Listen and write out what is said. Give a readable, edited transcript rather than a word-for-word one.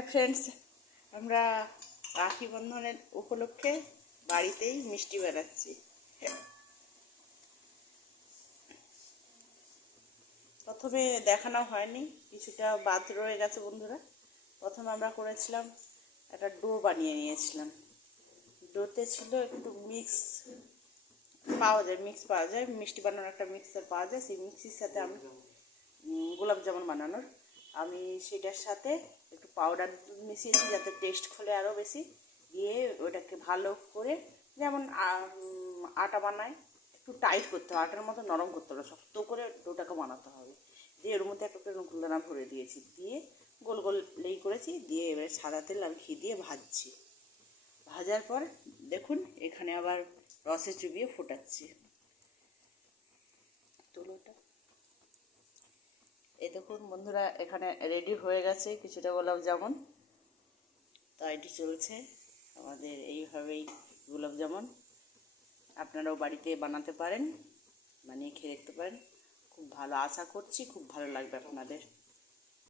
Hi friends, আমরা রাখি বন্ধনের উপলক্ষে বাড়িতেই মিষ্টি বানাচ্ছি। প্রথমে দেখানো হয়নি, কিছুটা বাদ রয়ে গেছে বন্ধুরা। প্রথমে আমরা করেছিলাম, একটা ডো বানিয়ে নিয়েছিলাম। ডোতে ছিল একটু মিক্স পাওয়া যায়, মিষ্টি বানানোর একটা মিক্সার পাওয়া যায়। সেই মিক্সির সাথে আমি গোলাপ জামুন বানানোর আমি সেটার সাথে একটু পাউডার মিশিয়েছি যাতে টেস্ট খোলে আরও বেশি। দিয়ে ওটাকে ভালো করে, যেমন আটা বানায়, একটু টাইট করতে হবে, আটার মতো নরম করতে হবে, শক্ত করে ডোটাকে বানাতে হবে। দিয়ে এর মধ্যে একটা রসগোল্লা ভরে দিয়েছি, দিয়ে গোল গোল লেই করেছি। দিয়ে এবারে সাদা তেল আর ঘি দিয়ে ভাজছি। ভাজার পর দেখুন এখানে আবার রসে চুবিয়ে ফোটাচ্ছি। তুলোটা এই দেখুন বন্ধুরা, এখানে রেডি হয়ে গেছে কিছুটা গোলাপ জামুন। তো এটি চলছে আমাদের এইভাবেই গোলাপ জামুন। আপনারাও বাড়িতে বানাতে পারেন, বানিয়ে খেয়ে দেখতে পারেন। খুব ভালো, আশা করছি খুব ভালো লাগবে আপনাদের।